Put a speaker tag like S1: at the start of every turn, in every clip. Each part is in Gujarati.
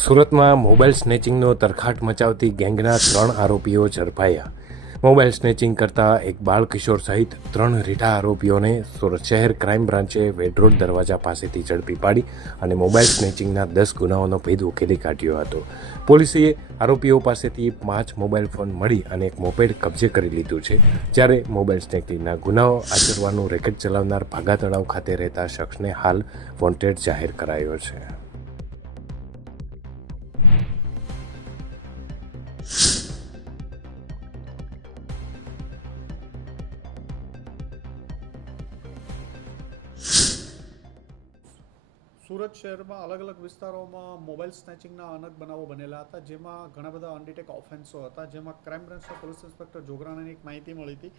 S1: સુરતમાં મોબાઈલ સ્નેચિંગનો તરખાટ મચાવતી ગેંગના ત્રણ આરોપીઓ ઝડપાયા. મોબાઈલ સ્નેચિંગ કરતા એક બાળ કિશોર સહિત ત્રણ રીઢા આરોપીઓને સુરત શહેર ક્રાઇમ બ્રાન્ચે વેડરોડ દરવાજા પાસેથી ઝડપી પાડી અને મોબાઈલ સ્નેચિંગના દસ ગુનાઓનો ભેદ ઉકેલી કાઢ્યો હતો. પોલીસે આરોપીઓ પાસેથી પાંચ મોબાઈલ ફોન મળી અને એક મોપેડ કબજે કરી લીધું છે. જ્યારે મોબાઈલ સ્નેચિંગના ગુનાઓ આચરવાનું રેકેટ ચલાવનાર ભાગા તળાવ ખાતે રહેતા શખ્સને હાલ વોન્ટેડ જાહેર કરાયો છે.
S2: સુરત શહેરમાં અલગ અલગ વિસ્તારોમાં મોબાઈલ સ્નેચિંગના અનેક બનાવો બનેલા હતા, જેમાં ઘણા બધા અનડિટેક ઓફેન્સો હતા, જેમાં ક્રાઇમ બ્રાન્ચના પોલીસ ઇન્સ્પેક્ટર જોગરાણાની એક માહિતી મળી હતી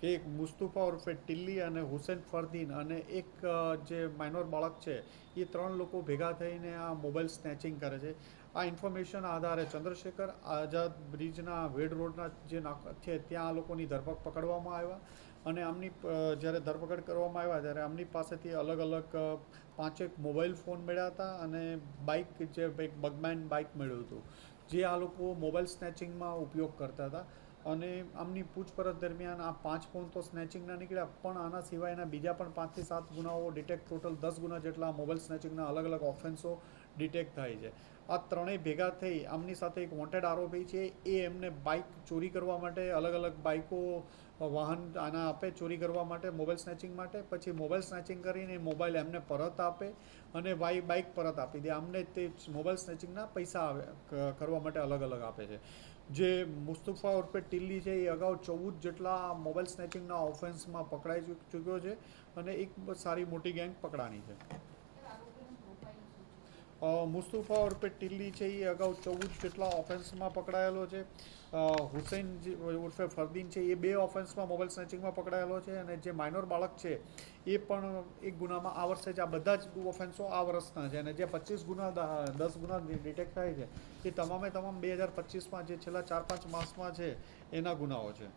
S2: કે એક મુસ્તુફા ઉર્ફે ટિલ્લી અને હુસેન ફરદીન અને એક જે માઇનોર બાળક છે, એ ત્રણ લોકો ભેગા થઈને આ મોબાઈલ સ્નેચિંગ કરે છે. આ ઇન્ફોર્મેશન આધારે ચંદ્રશેખર આઝાદ બ્રિજના વેડ રોડના જે છે, ત્યાં આ લોકોની ધરપકડ પકડવામાં આવ્યા. અને આમની જ્યારે ધરપકડ કરવામાં આવ્યા ત્યારે આમની પાસેથી અલગ અલગ પાંચેક મોબાઈલ ફોન મળ્યા હતા અને બાઇક જે એક બગમેન બાઇક મળ્યું હતું. જે આ લોકો મોબાઈલ સ્નેચિંગમાં ઉપયોગ કરતા હતા. અને આમની પૂછપરછ દરમિયાન આ પાંચ ફોન તો સ્નેચિંગના નીકળ્યા, પણ આના સિવાયના બીજા પણ પાંચથી સાત ગુનાઓ ડિટેક્ટ ટોટલ દસ ગુના જેટલા મોબાઈલ સ્નેચિંગના અલગ અલગ ઓફેન્સો ડિટેક્ટ થાય છે. આ ત્રણેય ભેગા થઈ આમની સાથે એક વોન્ટેડ આરોપી છે, એ એમને બાઇક ચોરી કરવા માટે અલગ અલગ બાઇકો વાહન આના આપે ચોરી કરવા માટે મોબાઈલ સ્નેચિંગ માટે, પછી મોબાઈલ સ્નેચિંગ કરીને મોબાઈલ એમને પરત આપે અને વાઈ બાઇક પરત આપી દે. આમને તે મોબાઈલ સ્નેચિંગના પૈસા આવે કરવા માટે અલગ અલગ આપે છે. જે મુસ્તફા ઉર્ફે ટિલ્લી છે, એ અગાઉ ચૌદ જેટલા મોબાઈલ સ્નેચિંગના ઓફેન્સમાં પકડાઈ ચૂક્યો છે અને એક સારી મોટી ગેંગ પકડાની છે. મુસ્તુફા ઉર્ફે ટિલ્લી છે એ અગાઉ ચૌદ જેટલા ઓફેન્સમાં પકડાયેલો છે. હુસૈન ઉર્ફે ફરદીન છે એ બે ઓફેન્સમાં મોબાઈલ સ્નેચિંગમાં પકડાયેલો છે અને જે માઇનોર બાળક છે એ પણ એક ગુનામાં આ વર્ષે જ આ બધા જ ઓફેન્સો આ વર્ષના છે અને જે પચીસ ગુના દસ ગુના ડિટેક્ટ થાય છે એ તમામે તમામ બે હજાર પચીસમાં જે છેલ્લા ચાર પાંચ માસમાં છે એના ગુનાઓ છે.